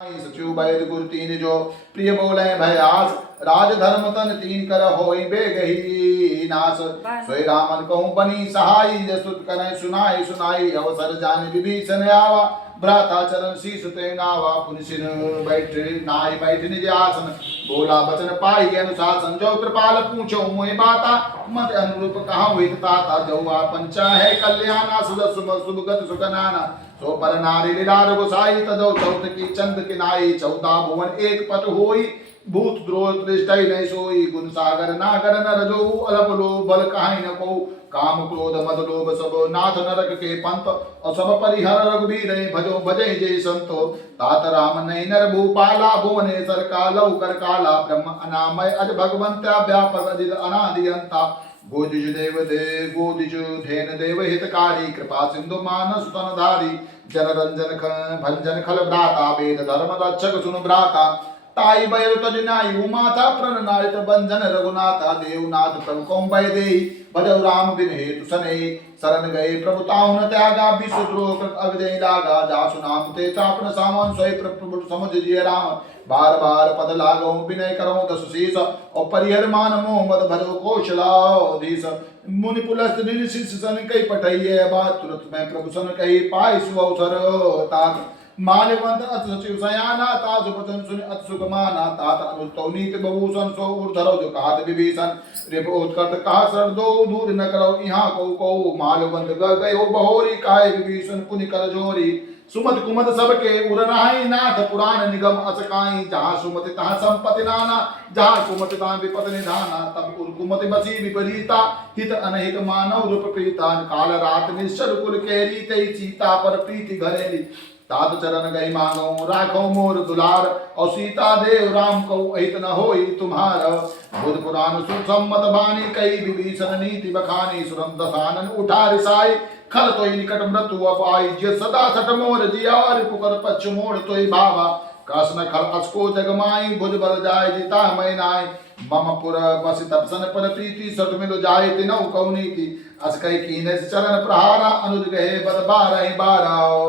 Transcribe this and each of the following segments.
सचिव बैद गुर तीन जो प्रिय बोले भयास राज धर्म तन तीन कर होई बेगही नाश सोई रामन कहूँ बनी सहाई जसुत करे सुनाई सुनाई अवसर जान विभीषण आवा भ्राता चरण शीस ते नावा पुनिसिन बैठ नाई बैठ निज आसन बोला बचन पाई अनुशासन जो कृपाल पूछो मोहि बाता मत अनुरूप कहा हुई ताता जो पंचा है कल्याणा सुभगत सुखनाना सो पर नारी लीलार गोसाई तजो चौथ की चंद की नाई चौथा भुवन एक पट होई भूत द्रोह त्रिष्टि नहीं सोई गुण सागर नागर नर जो अलप लो बल कहाई न को काम क्रोध मद लोभ सब नाथ नरक के पंथ और सब परिहर रघुबीर भजो भजे जय संतो तात राम नहीं नर भूपाला भुवनेश्वर कालौ कर काला ब्रह्म अनामय अज भगवंत व्यापक अजित अनादि अंता गोदिजु देव दे गोदिजु धेन देव हितकारी कृपा सिंधु मानस तनधारी जन रंजन भंजन खल भ्राता वेद धर्म रक्षक सुनु भ्राता ताई बैर तजनाई उमाता प्रण नारित बंधन रघुनाथा देवनाथ प्रभु कौम बै देई भजौ राम बिन हेतु सने शरण गए प्रभु ताउन त्यागा विश्वद्रोह अगदे लागा जासु नाम ते तापन सामान सोई प्रभु समझ जिय राम बार बार पद लागो विनय करो दस शीस और परिहर मान मोह मद भजो कौशलाधीश मुनि पुलस्त निशिष सन कई पठइए बात तुरंत मैं प्रभु सन कही पाई सु अवसर तात माल्यवंत अत सचिव सयाना ताज वचन सुनि अत सुखमाना तात अनुतो नीत बहुसन सो ऊर्धरो जो कहत विभीषण रिप उत्कट कहा शरण दो दूर न करो यहाँ को माल्यवंत गयो बहोरी काय विभीषण पुनि कर जोरी सुमत कुमत सबके उर रहाई नाथ पुराण निगम असकाई जहाँ सुमति तहाँ संपत्ति नाना जहाँ कुमति तहाँ विपद निधाना तब उर कुमति बसी विपरीता हित अनहित मानव रूप प्रीता काल रात निश्चल कुल केरी तई सीता पर प्रीति घरेली तात चरण गई मांगो राखो मोर दुलार और सीता देव राम को अहित न होई तुम्हार बुध पुराण सुसम्मत बानी कई विभीषण नीति बखानी सुरम दसानन उठा रिसाई खल तो निकट मृत्यु अपाई जिय सदा सठ मोर जियार पुकर पच्छ मोड़ तो भावा कासन खल असको जगमाई भुज बल जाय जिता मैं नाय मम पुर बस तपसन पर प्रीति सठ मिल जाय तिनौ कौनी की अस कई कीने चरण प्रहारा अनुज गहे बद बारहि बाराओ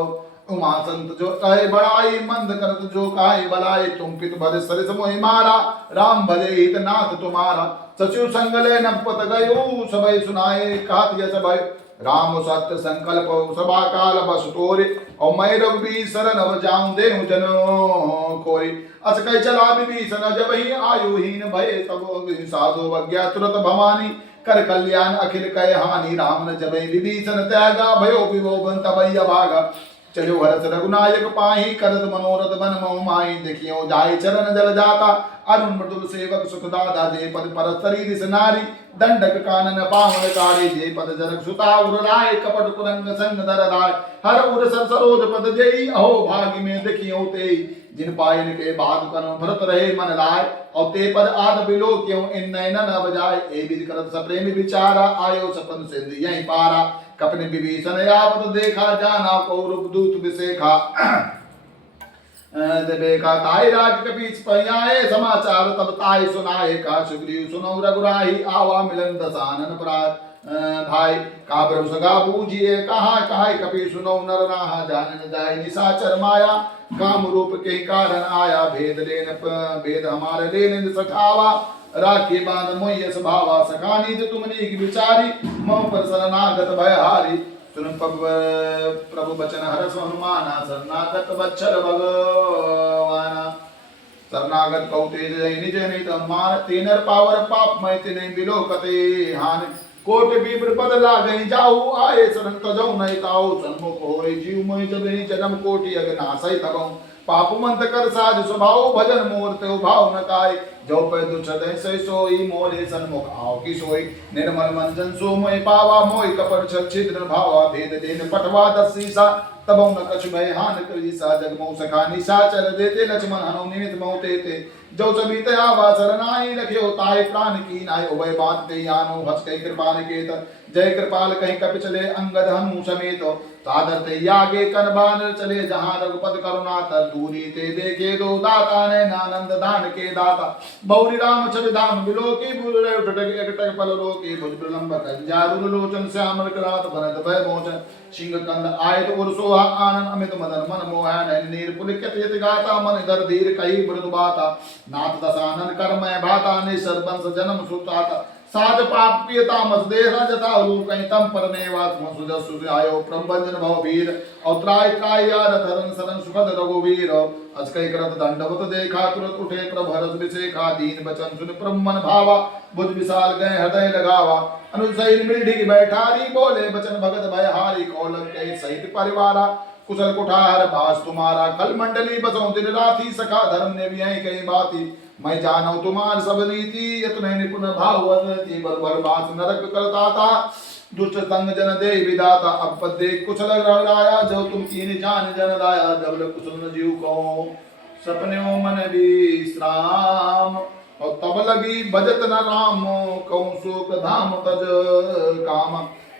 उमा संत जो कहे बड़ाई मंद करत जो काहे बलाई तुम पित भरे सरिस मोहि मारा राम भले हित नाथ तुम्हारा सचिव संगले नपत गयो सबई सुनाए कहत यस भय राम सत्य संकल्प सभा काल बस तोरे और मैं रघुबीर शरण अब जाऊं देहु जन कोई अस कह चला विभीषण जब ही आयुहीन भय तब साधु वज्ञा तुरत भवानी कर कल्याण अखिल कह हानि राम न जब विभीषण त्यागा भयो विभोबन तबैया भागा चलो हरस रघुनायक पाही करत मनोरथ बन मोह माही देखियो जाय चरण जल जाता अरुण मृदुल सेवक सुख दादा जे पद परस्तरी दिस नारी दंडक कानन पावन कारी जे पद जरक सुता उर राय कपट कुरंग संग दर राय हर उर सर सरोज पद जेई अहो भागी में देखियो ते जिन पायन के बाद कन भरत रहे मन लाय और ते पद आद बिलो क्यों इन नैन न बजाय ए विधि करत सप्रेमी विचारा आयो सपन सिंधु यहीं पारा कपने विभीषण आवत देखा जाना कौरव दूत विशेखा देखा ताई राज के बीच पयाए समाचार तब ताई सुनाए का सुग्रीव सुनो रघुराही आवा मिलन दसानन प्रात भाई का प्रभु सगा बूझिए कहा कहा कपि सुनो नर राहा जानन जाय निशाचर माया काम रूप के कारण आया भेद हमारे लेने सखावा राखी बांध मोय स्वभावा सखानी जो तुमने की विचारी मम पर शरणागत भयहारी सुन प्रभु बचन हरस हनुमाना शरणागत वत्सल भगवाना शरणागत कौते निज नित मान तेनर पावर पाप मैं तिने बिलोकते हान कोट बीब्र पद लागई जाऊ आए शरण तजौ नहीं ताऊ सन्मुख होय जीव मोहि जब जन्म कोटि अगनासई तबौ पाप मंत कर साज स्वभाव भजन मोर ते भाव न काय जो पे दुछदय से सोई मोरे सन्मुख आओ की सोई निर्मल मंजन सो मोहि पावा मोहि कपट छल छिद्र भावा भेद देन पटवा दसीसा तबौ न कछु भय हान करीसा जगमौ सखा निशाचर देते लक्ष्मण हनु निमित मौते ते जो सभी आवा शरणाई रखियो ताय प्राण की नाय उभय बात ते आनो हस कई कृपा निकेत जय कृपाल कहीं कपि चले अंगद हनु समेत सादर ते आगे कनबान चले जहां रघुपत करुणा तर दूरी ते देखे दो दाता ने आनंद दान के दाता बौरी राम छवि धाम बिलो की भूल उठक पल लो की भुज प्रलंब कंजारुर लोचन श्याम करात भरत भय मोचन सिंह कंद आयत उर सोहा आनंद अमित मदन मन मोहन नीर पुलिकत यत गाता मन दर धीर कई मृदु बाता नाथ दसानन कर्मय भाता ने सरबंस जन्म सुताता साध पाप पियता मस देह जता रूप कहीं तम परने वास मसुज सुज आयो प्रभंजन भव वीर अवत्राय काय यार धरन सरन सुखद रघुवीर अज कई करत दंडवत देखा तुरत उठे प्रभ हरस विसेखा दीन बचन सुन प्रमन भावा बुझ विशाल गए हृदय लगावा अनुसैन मिलढी बैठारी बोले बचन भगत भय हारी कौलक के सहित परिवारा कुशल कुठार बास तुम्हारा कल मंडली बसों दिन राती सखा धर्म ने भी कई बाती मैं जानू तुम्हार सब रीति यत्न निपुण भावती बर बास नरक करता था दुष्ट संग जन दे विदाता अब पद देख कुशल राया जो तुम कीन जान जन दाया जब कुशल न जीव को सपने मन विश्राम और तब लगी भजत न राम कहूँ सुख धाम तज काम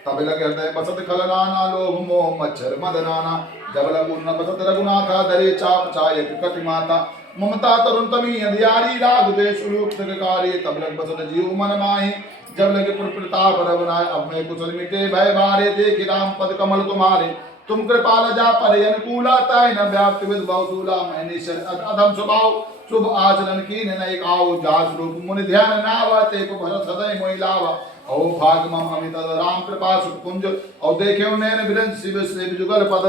तब लगे हृदय बसत खलनाना लोभ मोह मच्छर मदनाना जब लगुन बसत रघुनाथा दरे चाप चायक कटि माता ममता तरुण तमी अंधियारी राग देश कार्य तब लग बसत जीव मन माही जब लगे प्रताप रवनाय अब मैं कुशल मिटे भय बारे देख राम पद कमल तुम्हारे तुम कृपाल जा पर अनुकूला तय न व्याप्त विद बहुसूला मैंने अधम स्वभाव शुभ आचरण की नय काओ जास रूप मुनि ध्यान नावा ते को भरत सदै मोहिलावा ओ भाग मम अमित राम कृपा सुख पुंज और देखे नैन बिरंज शिव से जुगल पद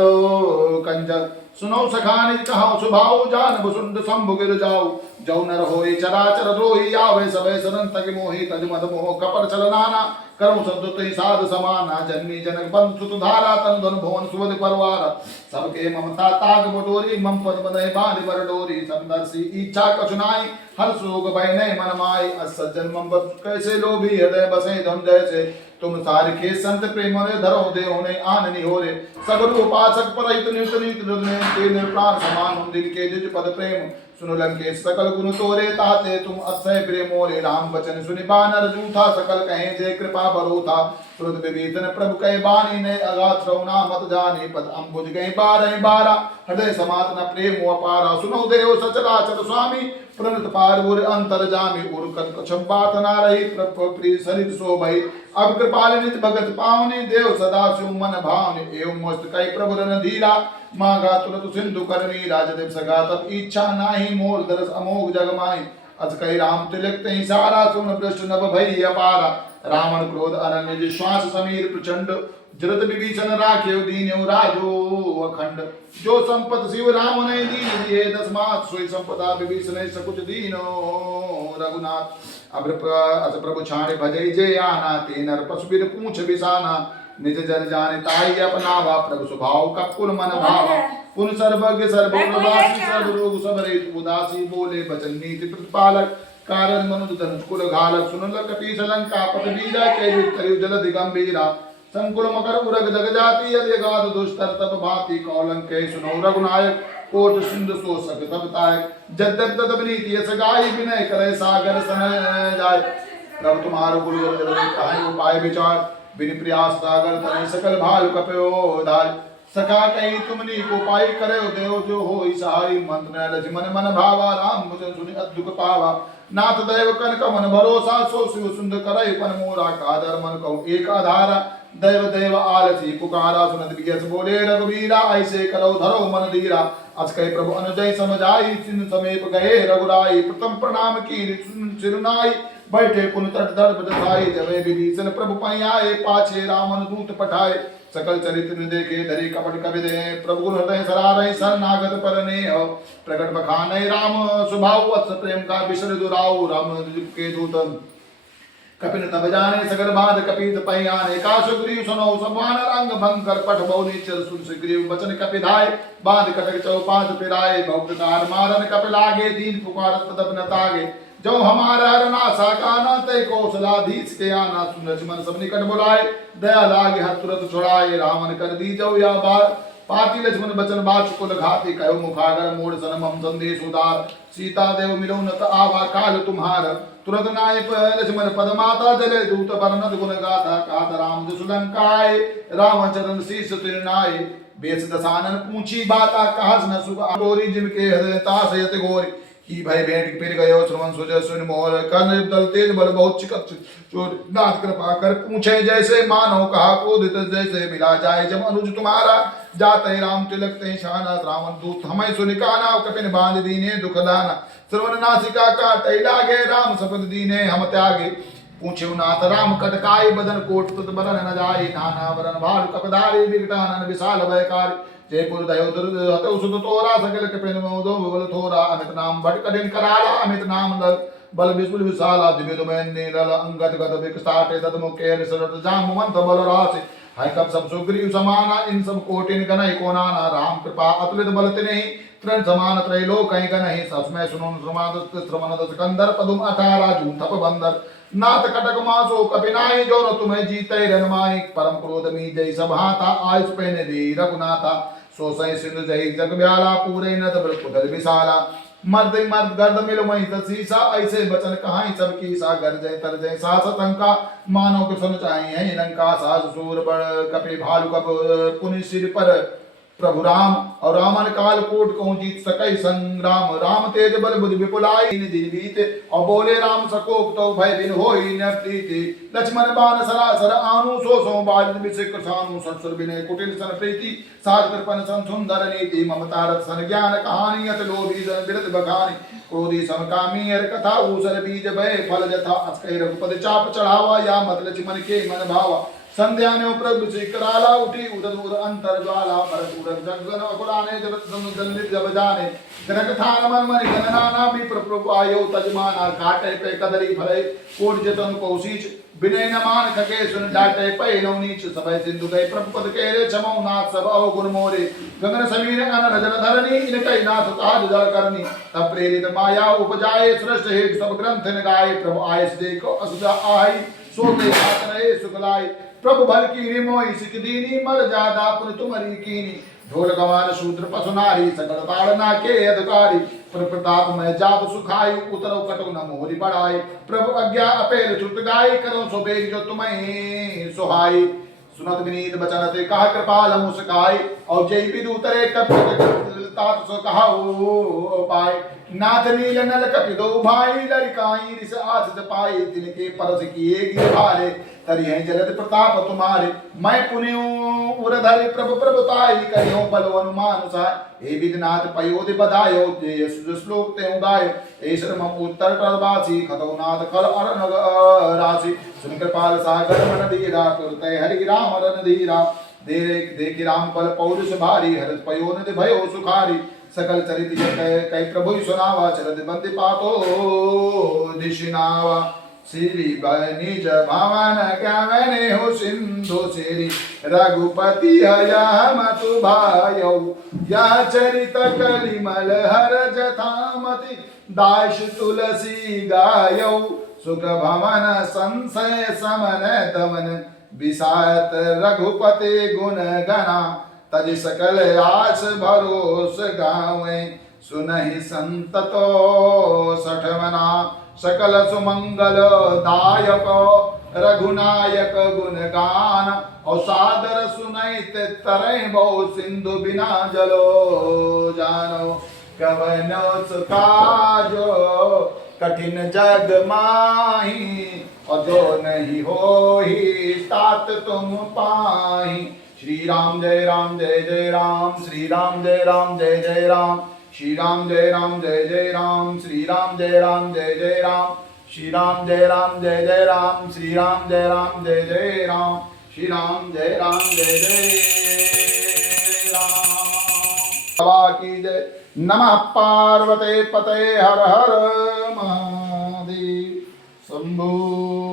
कंज सुनो सखानि कहाओ सुभाओ जान बुसुंड संभु गिर जाओ जौ नर होई चराचर द्रोही आवे सबे सरन तक मोहि तज मद मोह कपट चलनाना कर्म संतुत ही साध समाना जन्मी जनक बंधु सुत धारा तन धन भुवन सुवद परवार सबके ममता ताग बटोरी मम पद बदहि बांधि बर डोरी समदर्शी इच्छा कछुनाई हर शोक बैने मन माई असज्जन मम कैसे लोभी हृदय बसे धम जैसे तुम सारिखे संत प्रेम रे धरो दे होने आन निहोरे सगुरु उपासक परहित नित नित हृदय के निर्प्राण समान हम दिन के निज पद प्रेम सुनो लंकेश सकल गुण तोरे ताते तुम अक्षय प्रेमोरे राम वचन सुनि बानर जूठा सकल कहे जे कृपा बरोथा श्रुत विभीषण प्रभु कहे बानी ने अगाध रौना मत जाने पद अम्बुज गए बारा हृदय समात न प्रेम अपारा सुनो देव सचराचर स्वामी प्रणत पार अंतर जामी उर कछम बात ना रही प्रिय सरित सो भई अब कृपाल नित भगत पावनी देव सदा शिव मन भावनी एवं मस्त कई प्रभु रन धीरा मागा तुरत सिंधु करनी राजदेव सगा तब इच्छा नाही मोर दरस अमोघ जग माई अज कई राम तिलक तही सारा सुन भ्रष्ट नभ भई अपारा रावण क्रोध अरण्य जो श्वास समीर प्रचंड जरत विभीषण राख्यो दीन्यो राजो अखंड जो संपत शिव राम ने दीन दिए दसमात सोई संपदा विभीषण सकुच दीनो रघुनाथ अब प्रभु छाड़े भजई जे आना ते नर पशुबिर पूछ बिसाना निज जन जाने ताई अपनावा प्रभु स्वभाव का कुल मन भावा पुन सर्वज्ञ सर्वोपवासी सर्व रोग सब रहित उदासी बोले बचन नीति प्रतिपालक कारण मनुज धनुष कुल घालक सुन कपीश लंका पट बीरा के कलयु जल दिगंभीरा संकुल मकर उरग जग जाति यदि गाद दुष्टर तप भांति कौलंक के सुनो रघुनायक कोट सिंधु सो सक तब तायक जद्दत तब नीति यस गाय विनय करे सागर सन जाय प्रभु तुम्हारो गुरु कहाई उपाय विचार बिन प्रयास सागर तने सकल भाल कपयो धार सखा कहीं तुमनी को पाई करे देव जो हो सहाय मंत्र न मन मन भावा राम मुझे सुनि अद्भुत पावा नाथ दैव कन का मन भरोसा सो शिव सुंदर करे पन मोरा कादर मन को एक आधारा दैव दैव आलसी पुकारा सुनत बिगस बोले रघुवीरा ऐसे करो धरो मन धीरा अस कहे प्रभु अनुजय समझाई सिंधु समीप गए रघुराई प्रथम प्रणाम की सिरुनाई बैठे पुन तट दर्भ दसाई जब विभीषण प्रभु पै आए पाछे रामन दूत पठाए सकल चरित्र देखे धरी कपट कवि दे प्रभु हृदय सरारय शरणागत परने प्रकट बखाने राम स्वभाव वत्स प्रेम का विशर दुराऊ राम के दूत कपिन तब जाने सगर बांध कपीत पै आने काश ग्रीव सुनो समान रंग भंग कर पठ बहु नीचर सुन ग्रीव बचन कपिधाय बांध कटक चौपांच पिराए बहु प्रकार मारन कपिल आगे दीन पुकारत तदप न तागे जो हमारा रनासा काना ते कौशलाधीश के आना सुन लक्ष्मण सब निकट बुलाए दया लागे हर तुरंत छुड़ाए रावण कर दी जो या बार पाती लक्ष्मण बचन बाच कुल घाती कहो मुखागर मोड़ सन मम संदेश उदार सीता देव मिलो नत आवा काल तुम्हार तुरंत नाय लक्ष्मण पद माता जले दूत बरनत गुण गाथा कात राम दुसुलंकाय रामचरण शीस तिरनाय बेस दसानन पूछी बाता कहस न सुख गोरी जिनके हृदय तास यत गोरी की भाई भेंट फिर गयो श्रवण सुजय सुन मोर कर्ण दल तेज बल बहुत चिकत चोर नाथ कृपा कर पूछे जैसे मानो कहा क्रोधित जैसे मिला जाए जब अनुज तुम्हारा जाते राम तिलक ते शाना रावण दूत हमें सुनिकाना कपिन बांध दीने दुख दाना श्रवण नासिका का तैला गे राम शपथ दीने हम त्यागे पूछे नाथ राम कटकाई बदन कोट तुत बरन न जाई नाना वरन भाल कपधारी विकटानन विशाल भयकारी जयपुर दयो दुर्दो सुत तोरा सकल कपिन मोदो बल थोरा अमित नाम भट कठिन कराला अमित नाम बल विपुल विशाला दिव्य दुमैन नीलल अंगद गद विकसाटे तद मुखे सरत जामवंत बल राशि हाय कब सब सुग्रीव समाना इन सब कोटिन गनहि कोनाना राम कृपा अतुलित बल तिन्हि त्रण समान त्रैलोक कहीं गनहि सस्मय सुनो श्रमादत श्रमणद सिकंदर पदुम 18 जून थप बंदर नाथ कटक मासो कपिनाई जो न तुम्हें जीते रनमाई परम क्रोध मी जय सभाता आयुष पहने दे रघुनाथा सो सही सिंधु जय जग ब्याला पूरे न तब पुदल विशाला मर्द मर्द गर्द मिल वही तसीसा ऐसे बचन कहाई सब की सा गर जय तर जय सास तंका मानो को सुन चाहिए लंका सास सूर बड़ कपि भालु कप पुनि सिर पर प्रभु राम और रामन काल कोट को जीत सकई संग्राम राम तेज बल बुद्धि विपुलाई दिन बीते और बोले राम सकोप तो भय बिन होई न प्रीति लक्ष्मण बाण सरासर आनु सो बाज बिसिक सानु सरसुर बिने कुटिल सन प्रीति साज कृपन सन सुंदर नीति ममता रत सन ज्ञान कहानी अत लोभी जन बिरत बखानी क्रोधी समकामी हर कथा ऊसर बीज भय फल जथा अस्कै रघुपति चाप चढ़ावा या मत लक्ष्मण के मन भावा संध्या ने प्रभु से कराला उठी उदर उदर अंतर ज्वाला परत उदर जगन अकुलाने जगत समुदलित जब जाने जनक थान मन मन गणना भी प्रभु आयो तजमाना काटे पे कदरी फले कोट जतन कौशीच बिने न मान खके सुन डाटे पे नो नीच सभय सिंधु गए प्रभु पद के रे छमौ नाथ सब अव गुण मोरे गगन समीर अन रजन धरनी इन कई नाथ ताज जल करनी तब प्रेरित माया उपजाए सृष्ट हे सब ग्रंथ न गाए प्रभु आयस देखो असुजा आई सोते हाथ रहे सुखलाई प्रभु भल की रिमोई सिख दीनी मर जादा पुन तुम्हारी कीनी ढोल गवार शूद्र पसुनारी सकल ताड़ना के अधिकारी प्रताप में जाप सुखाई उतरो कटो न मोरी बढ़ाई प्रभु अज्ञा अपेल छुट गाई करो सो बेग जो तुम्हें सुहाई सुनत विनीत बचन ते कहा कृपाल मुस्काई और जय विदु उतरे तात सो कहा ओ पाए नाथ नील नल कपि दो भाई लड़काई रिस आस जपाई तिनके परस किए गिरधारे तरि हैं जलद प्रताप तुम्हारे मैं पुण्यो उरधरि प्रभु प्रभुताई करियो बल अनुमान सा हे विदनाथ पयोदि बधायो जे श्लोक ते उदायो हे शर्म उत्तर प्रवासी खतौ नाथ खल अरनग राशि सुन कृपाल सागर मन धीरा तुरते हरि राम रन धीरा देखि राम बल पौरुष भारी हरस पयोन भयो सुखारी सकल चरित कई प्रभु सुनावा चरद बंदि पातो दिशिनावा श्री निज भवन गवने हो सिंधु श्री रघुपति हया मतु भायौ या चरित कलिमल हर जथामति दाश तुलसी गायौ सुख भवन संशय समन दमन विसात रघुपति गुण गणा तज सकल आस भरोस गावे सुनहि संततो सठमना सकल सुमंगल दायक रघुनायक गुण गान और सादर सुनैत तरह बहु सिंधु बिना जलो जानो कवनो सुकाजो कठिन जग माही और जो नहीं होही तात तुम पाही श्री राम जय जय राम श्री राम जय जय राम श्री राम जय जय राम श्री राम जय जय राम श्री राम जय जय राम श्री राम जय जय राम श्री राम जय राम की जय नमः पार्वते पते हर हर महादेव शंभो